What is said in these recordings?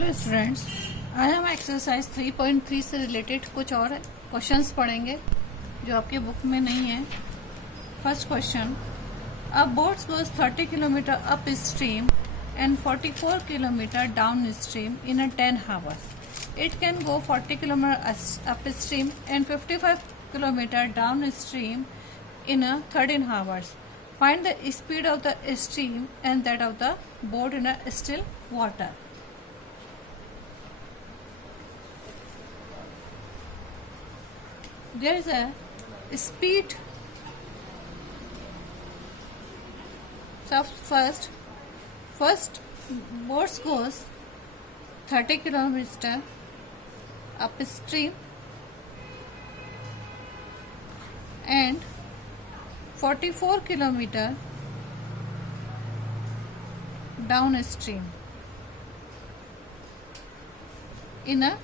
Hello students, आज हम exercise 3.3 से रिलेटेड कुछ और क्वेश्चंस पढ़ेंगे जो आपके बुक में नहीं है। First question, a boat goes 30 kilometre up stream and 44 kilometre down stream in a 10 hours. It can go 40 kilometers upstream and 55 kilometers downstream in a 13 hours. Find the speed of the stream and that of the boat in a still water. There is a speed. So first boat goes 30 kilometers upstream and 44 kilometers downstream in a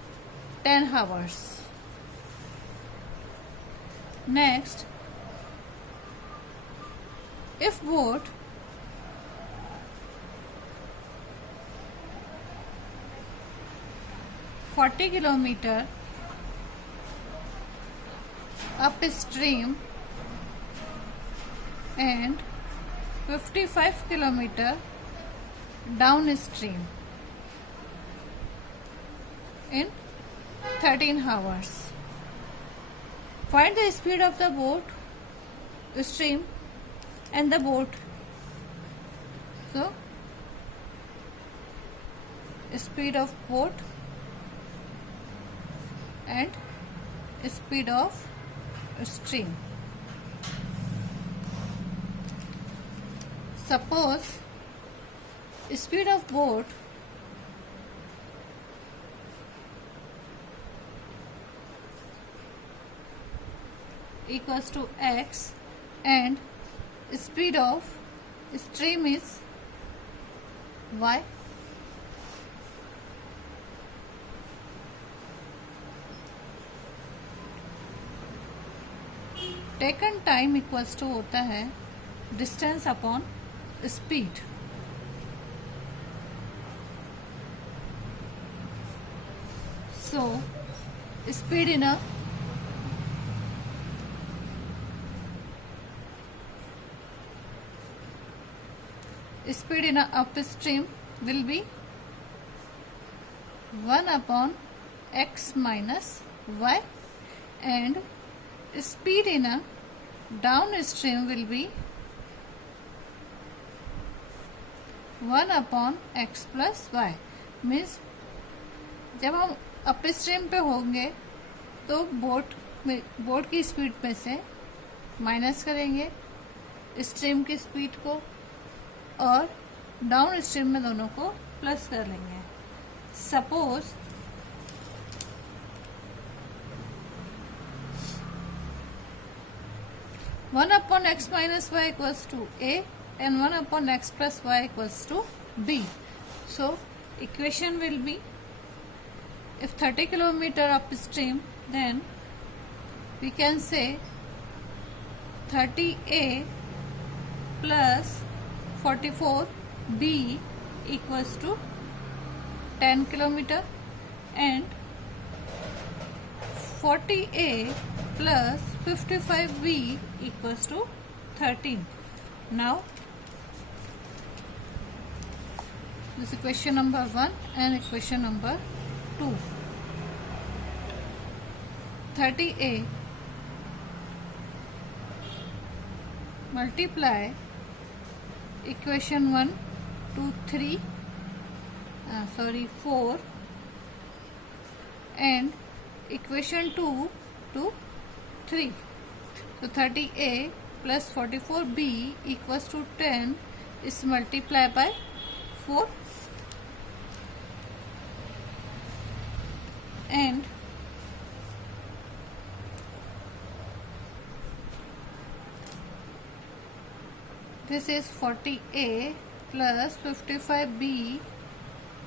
10 hours. Next, if boat (40 kilometer upstream and 55 kilometer downstream in 13 hours. Find the speed of the boat, stream and the boat. So, speed of boat and speed of stream. Suppose speed of boat equals to x and speed of stream is y. Taken time equals to होता है distance upon speed. So speed in a upstream will be 1 upon x minus y and speed in a downstream will be 1 upon x plus y. Means जब हम upstream पे होंगे तो boat की speed में से माइनस करेंगे स्ट्रीम की स्पीड को और डाउन स्ट्रीम में दोनों को प्लस कर लेंगे. Suppose one upon x minus y equals to a and 1 upon x plus y equals to b. So equation will be, if 30 kilometer upstream, then we can say 30a plus 44b equals to 10 kilometer and 40a plus 55b equals to 13. Now this is question number 1 and question number 2. 30a multiply equation 1 to 4 and equation 2 to 3. So 30a plus 44b equals to 10 is multiplied by 4 and this is 40a plus 55b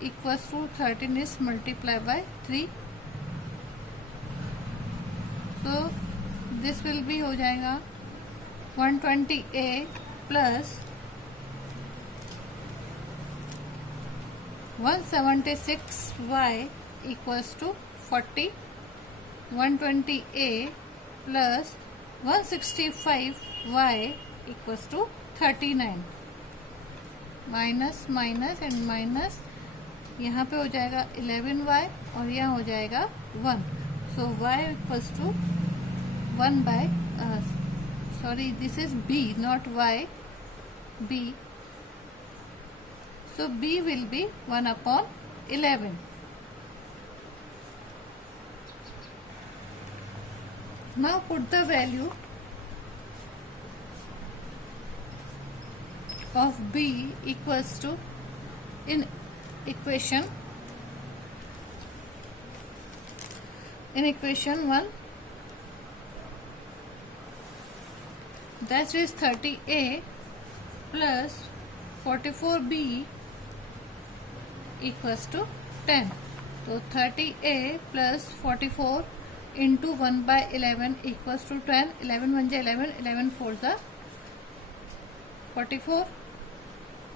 equals to 13 is multiplied by 3. So this will be हो जाएगा 120a plus 176y equals to 40, 120a plus 165y equals to 39. Minus minus and minus, यहाँ पे हो जाएगा 11y और यहाँ हो जाएगा 1. So y equals to 1 by, sorry this is b not y, b. So b will be 1 upon 11. Now put the value of b equals to in equation 1, that is 30a plus 44b equals to 10. तो 30a plus 44 into 1 by 11 equals to 10. 11 1 जा 11, 11 4 जा 44.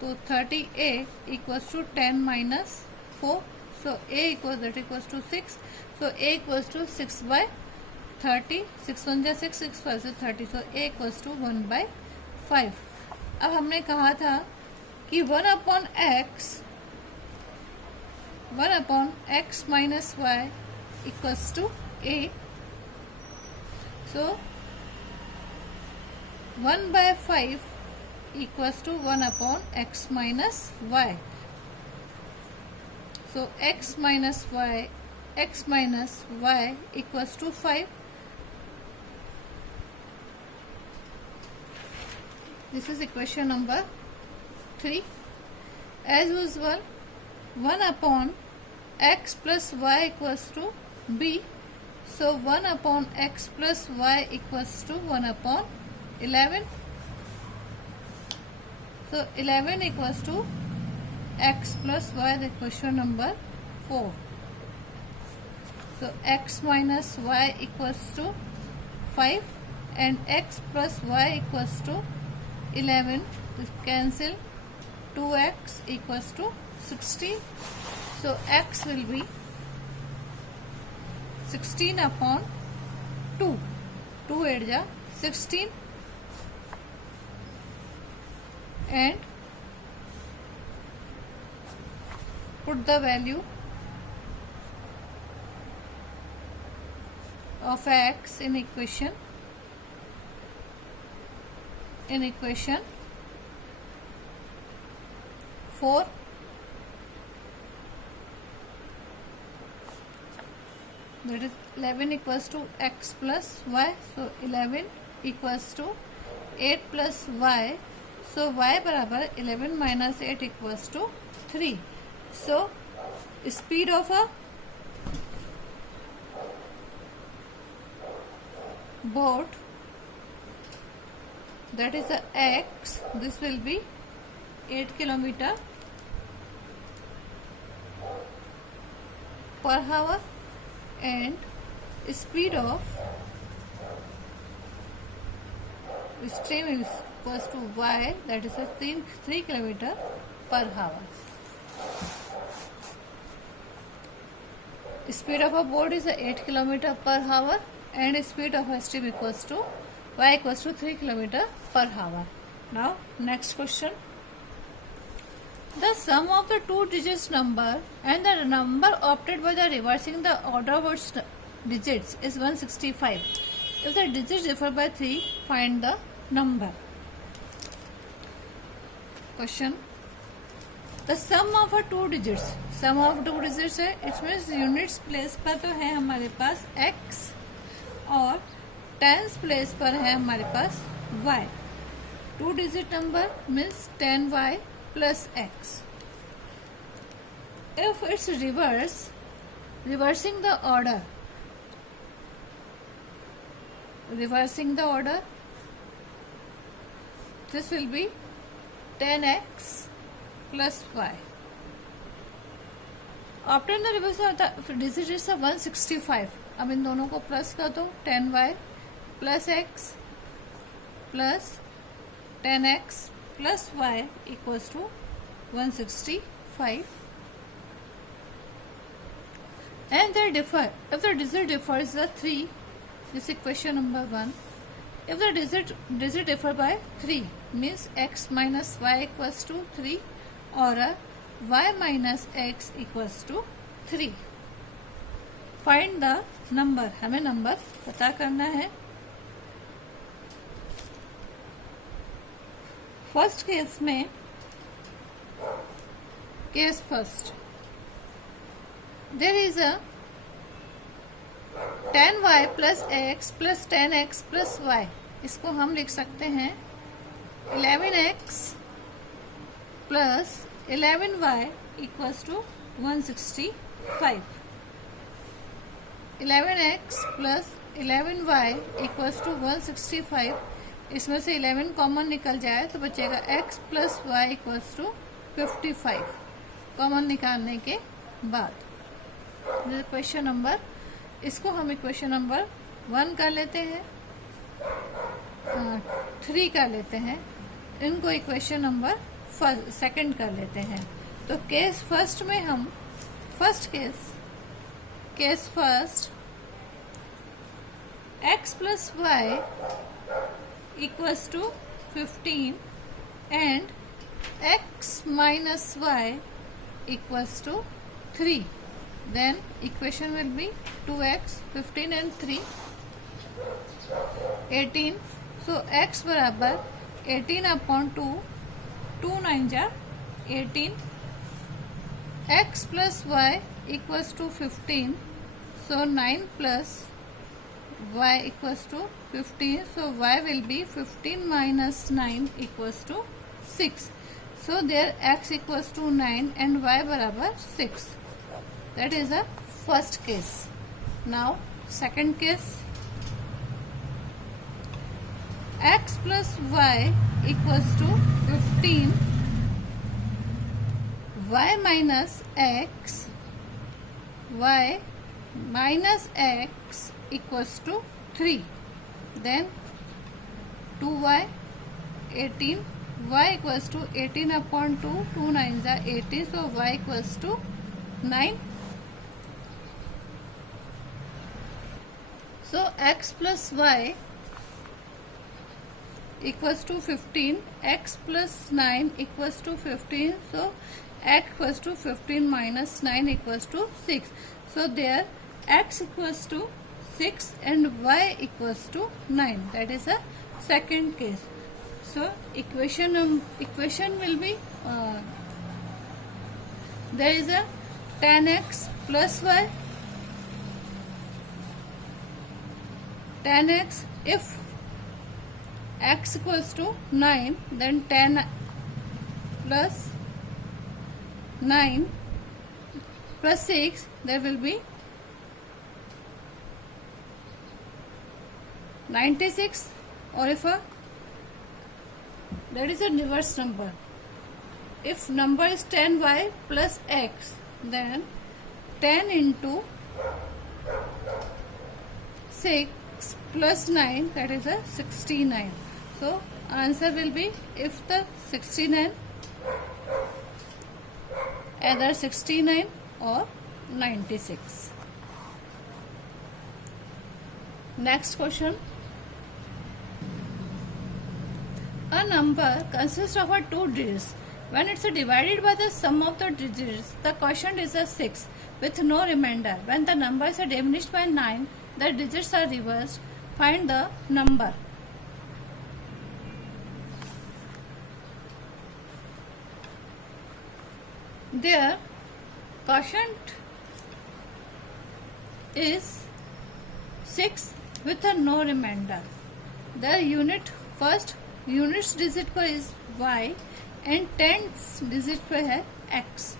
तो 30a equals to 10 minus 4. So a equals to 6. So a equals to 6 by 30. 6 1 जा 6, 6 5 जा 30. So a equals to 1 by 5. अब हमने कहा था कि 1 upon x minus y equals to a. So 1 by 5 equals to 1 upon x minus y. So x minus y equals to 5. This is equation number 3. As usual, 1 upon x plus y equals to b. So 1 upon x plus y equals to 1 upon 11. So 11 equals to x plus y, the equation number 4. So x minus y equals to 5 and x plus y equals to 11. This cancel. 2x equals to 16. So x will be 16 upon 2. 2 8 ja 16. And put the value of x in equation 4. That is 11 equals to x plus y. So 11 equals to 8 plus y. So y बराबर 11 minus 8 equals to 3. So speed of a boat, that is a x, this will be 8 kilometer per hour, and speed of stream is equals to y, that is a 3 kilometer per hour. Speed of a boat is a 8 kilometer per hour and speed of a stream equals to y equals to 3 kilometer per hour. Now next question. The sum of the two digits number and the number obtained by the reversing the order of its digits is 165. If the digits differ by 3, find the number. Question. The sum of a two digits. Sum of two digits है, it means units place पर तो है हमारे पास x और tens place पर है हमारे पास y. Two digit number means 10y plus x. If it's reversing the order, this will be 10x plus y. Obtain the reverse of the digit is 165. अब इन दोनों को प्लस कर दो, 10y plus x plus 10x plus y equals to 165. and they differ. If the digit differs the 3, this is question number 1. If the digit differ by 3, means x minus y equals to 3 or y minus x equals to 3. Find the number. हमें number पता करना है. First case में, case first, there is a 10y plus x plus 10x plus y. इसको हम लिख सकते हैं 11x plus 11y equals to 165. 11x plus 11y equals to 165. इसमें से 11 कॉमन निकल जाए तो बचेगा x plus y equals to 55. Common निकालने के बाद क्वेश्चन नंबर, इसको हम इक्वेशन नंबर 1 कर लेते हैं, 3 कर लेते हैं, इनको इक्वेशन नंबर सेकंड कर लेते हैं. तो केस फर्स्ट में हम first case first x plus y equals to 15 and x minus y equals to 3. Then equation will be 2x, 15 and 3, 18. So x बराबर 18 upon 2, 2 9 जा 18. x plus y equals to 15. So 9 plus y equals to 15. So y will be 15 minus 9 equals to 6. So there x equals to 9 and y बराबर 6. That is the first case. Now second case, x plus y equals to 15. y minus x equals to 3. Then 2y 18, y equals to 18 upon 2, 2 9s are 18. So y equals to 9. So x plus y equals to 15, x plus 9 equals to 15. So x equals to 15 minus 9 equals to 6. So there x equals to 6 and y equals to 9. That is the second case. So equation will be there is a 10x plus y. 10x, if x equals to 9, then 10 plus 9 plus 6, there will be 96. Or if that is a reverse number. If number is 10y plus x, then 10 into 6 plus 9, that is a 69. So answer will be, if the 69, either 69 or 96. Next question. A number consists of two digits. When it's divided by the sum of the digits, the quotient is a 6 with no remainder. When the numbers are diminished by 9, the digits are reversed. Find the number. Their quotient is 6 with a no remainder. The first units digit पर is y and tenths digit पे है x.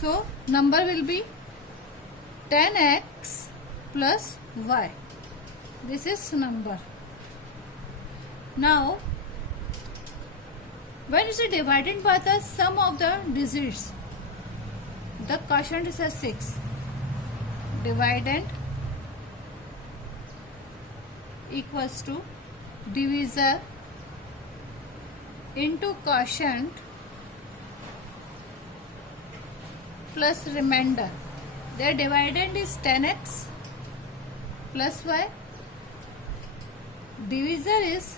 So number will be 10x plus y. This is number. Now when it is divided by the sum of the digits, the quotient is a 6. Dividend equals to divisor into quotient plus remainder. Their dividend is 10x plus y. Divisor is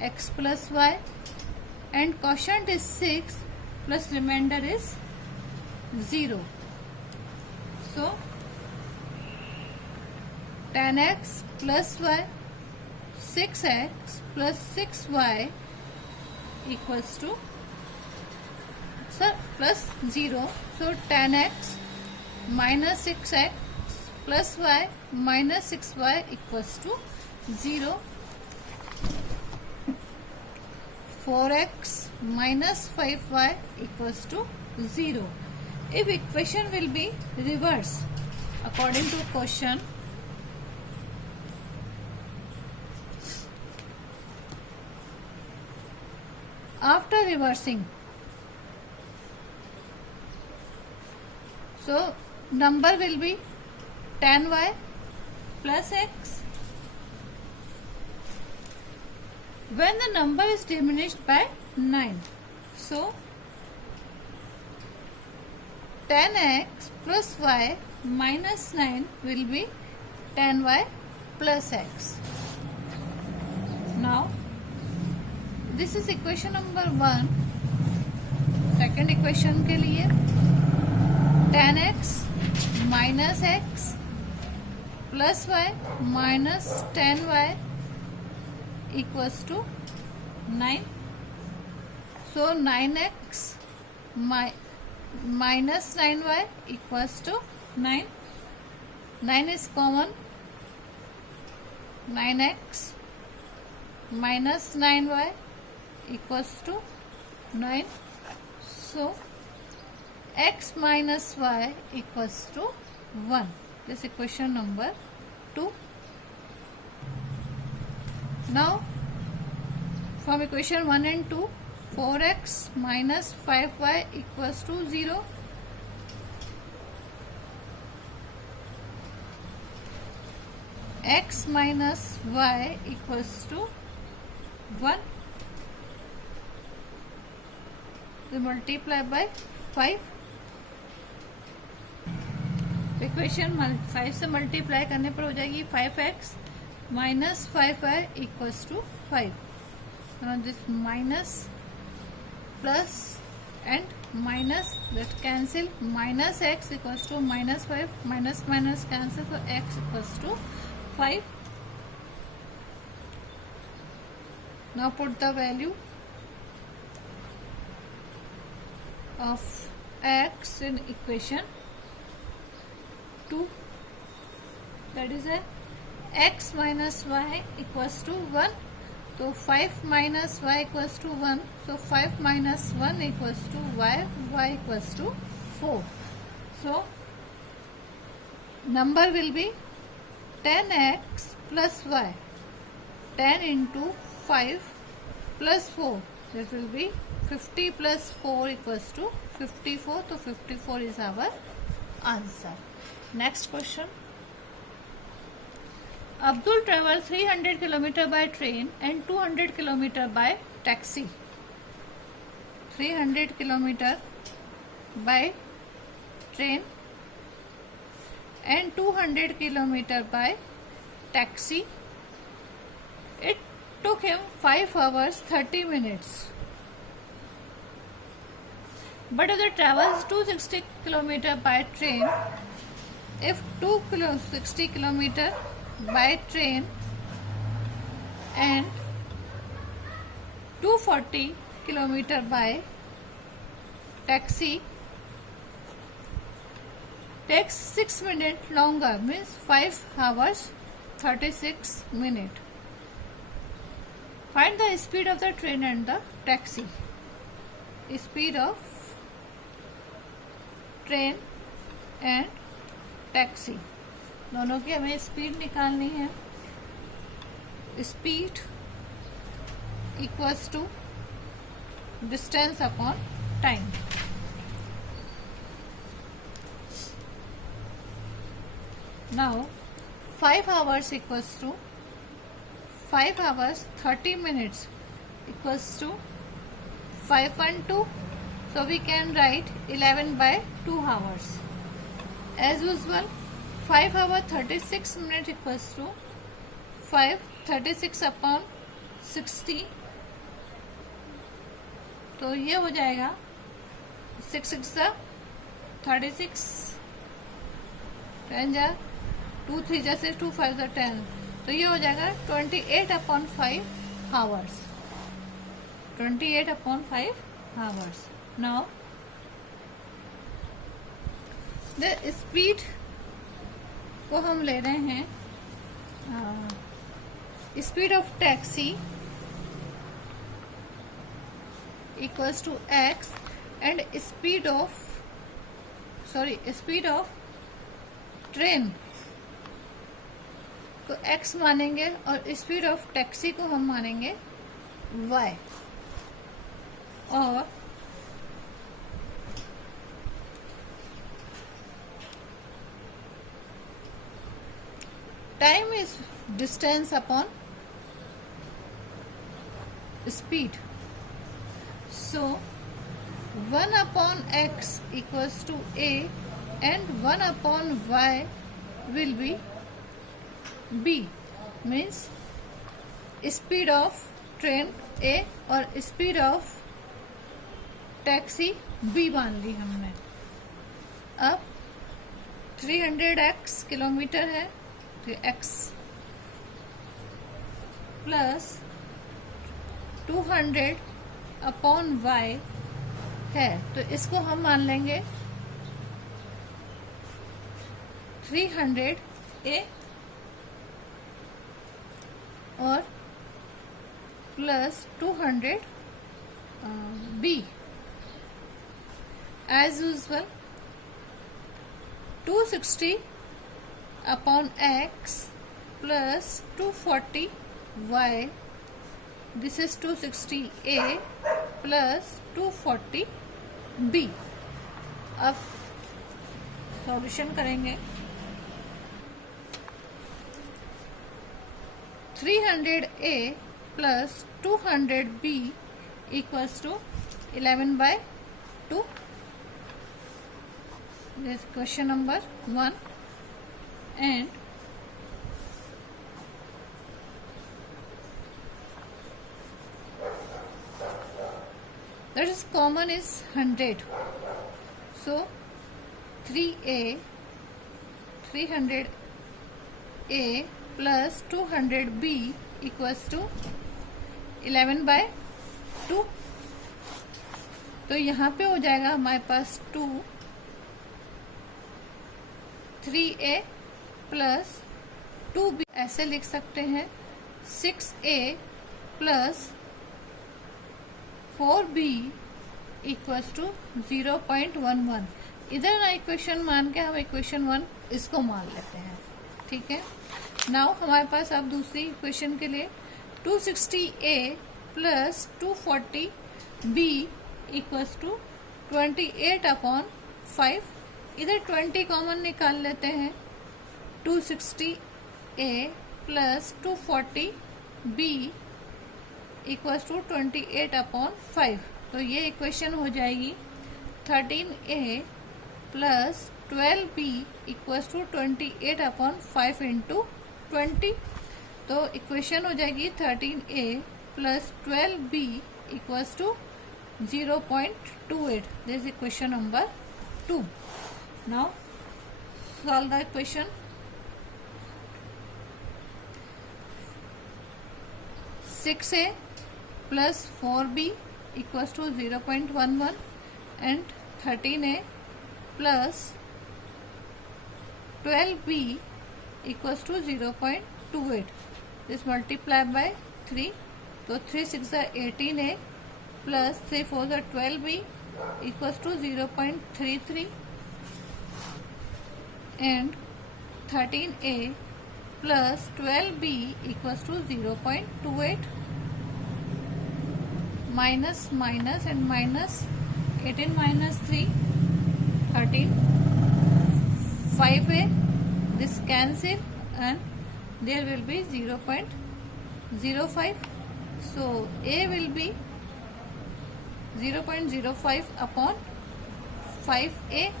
x plus y, and quotient is 6 plus remainder is 0. So 10x plus y, 6x plus 6y equals to plus 0. So 10x minus 6x plus y minus 6y equals to 0. 4x minus 5y equals to 0. If equation will be reversed according to question, after reversing, so number will be 10y plus x. When the number is diminished by 9, so 10x plus y minus 9 will be 10y plus x. Now this is equation number 1. Second equation के लिए 10x minus x plus y minus 10y equals to 9. So 9x minus 9y equals to 9. 9 is common. 9x minus 9y equals to 9. So x minus y equals to 1. This is equation number 2. Now from equation 1 and 2, 4x minus 5y equals to 0. X minus y equals to 1. We multiply by 5. Equation 5 से multiply करने पर हो जाएगी 5x minus 5y equals to 5. Now this minus plus and minus that cancel. Minus x equals to minus 5. Minus minus cancel, so x equals to 5. Now put the value of x in equation 2. That is a x minus y equals to 1. So 5 minus y equals to 1. So 5 minus 1 equals to y. Y equals to 4. So number will be 10x plus y. 10 into 5 plus 4. That will be 50 plus 4 equals to 54. So 54 is our answer. Next question. Abdul traveled 300 km by train and 200 km by taxi. 300 km by train and 200 km by taxi. It took him 5 hours 30 minutes. But if they travels 260 km by train, if 260 km by train and 240 km by taxi takes 6 minutes longer, means 5 hours 36 minutes. Find the speed of the train and the taxi. Speed of train and taxi दोनों की हमें speed निकालनी है. Speed equals to distance upon time. Now 5 hours equals to 5 hours 30 minutes equals to 5 and 2 So we can write 11 by 2 hours. As usual, 5 hour 36 minute equals to 536 upon 60. तो ये हो जाएगा 6 6 36, 10 जा 2 3 जा 6, 2 5 जा 10. तो ये हो जाएगा 28 upon 5 hours. 28 upon 5 hours. Now the speed को हम ले रहे हैं speed of taxi equals to x and speed of train को x मानेंगे और स्पीड ऑफ टैक्सी को हम मानेंगे y. और time is distance upon speed. So 1 upon x equals to a and 1 upon y will be b. Means speed of train a और speed of taxi b मान ली हमने. अब 300x किलोमीटर है तो x प्लस 200 अपॉन y है तो इसको हम मान लेंगे 300a और plus 200b. As usual 260 upon x plus 240y. This is 260a plus 240b. अब सॉल्यूशन करेंगे. 300a plus 200b equals to 11 by 2. This is question number 1. And that is common is 100. So 300a plus 200b equals to 11 by 2. तो यहाँ पे हो जाएगा हमारे पास 2 3a plus 2b. ऐसे लिख सकते हैं 6a plus 4b equals to 0.11. इधर ना इक्वेशन मान के हम इक्वेशन 1 इसको मान लेते हैं. ठीक है. नाउ हमारे पास अब दूसरी इक्वेशन के लिए 260a plus 240b equals to 28 upon 5. इधर 20 कॉमन निकाल लेते हैं. 260a plus 240b equals to 28 upon 5. तो ये इक्वेशन हो जाएगी 13a plus 12b equals to 28 upon 5 into 20. तो इक्वेशन हो जाएगी 13a plus 12b equals to 0.28. This is equation number 2. Now solve the equation. Six a plus 4b equals to 0.11 and 13a plus 12b equals to 0.28. This multiply by 3. So 3 6 are 18a plus 3 4 are 12b equals to 0.33 and 13a plus 12b equals to 0.28. Minus minus and minus 18 minus 3 13. 5a this cancel and there will be 0.05. So a will be 0.05 upon 5a.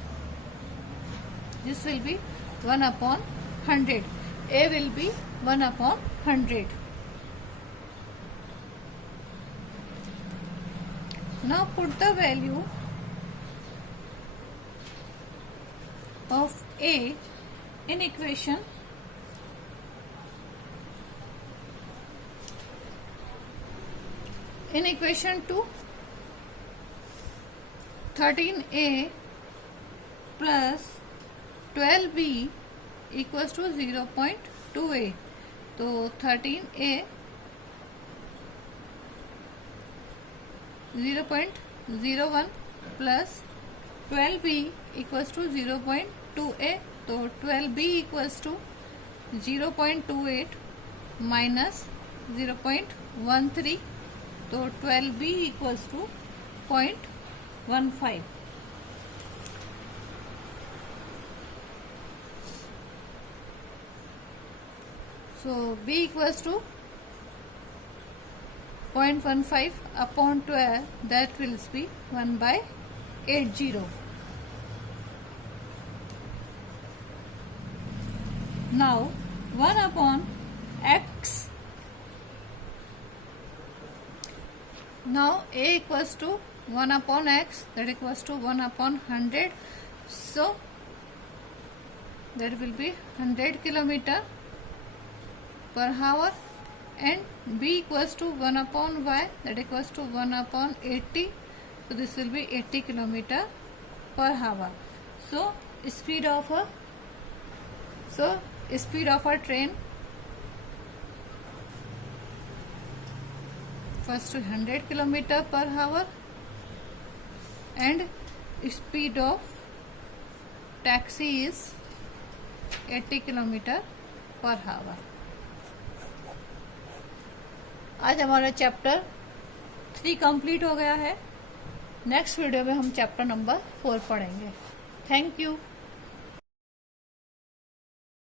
This will be 1 upon 100. A will be 1 upon 100. Now put the value of A in equation. In equation 2, 13a plus 12b equals to 0.2a. तो 13a 0.01 plus 12b equals to 0.2a. तो 12b equals to 0.28 minus 0.13. तो 12b equals to 0.15. So b equals to 0.15 upon 12, that will be 1/80. Now 1 upon x. Now a equals to 1 upon x, that equals to 1 upon 100. So that will be 100 kilometer per hour, and b equals to 1 upon y, that equals to 1 upon 80. So this will be 80 kilometer per hour. So speed of a train, first 100 kilometer per hour, and speed of taxi is 80 kilometer per hour. आज हमारा chapter 3 complete हो गया है. Next video में हम chapter number 4 पढ़ेंगे. Thank you.